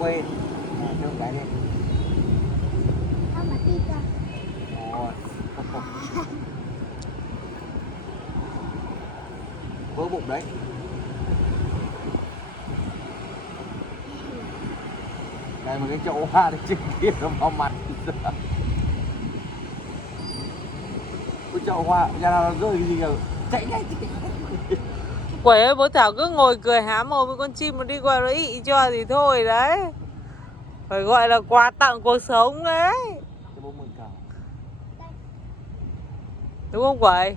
quên. Nè, cho một cái đi. Không mà đi ra. Rồi. Vỡ bụng đấy. Đây mà cái chậu hoa trên kia nó vào mặt. Cái chậu hoa, nhà nào nó rơi cái gì kìa. Chạy ngay. Quẩy ơi, bố Thảo cứ ngồi cười há mồm với con chim mà đi qua nó ị cho thì thôi đấy. Phải gọi là quà tặng cuộc sống đấy. Cho bố mừng cào. Đúng không Quẩy?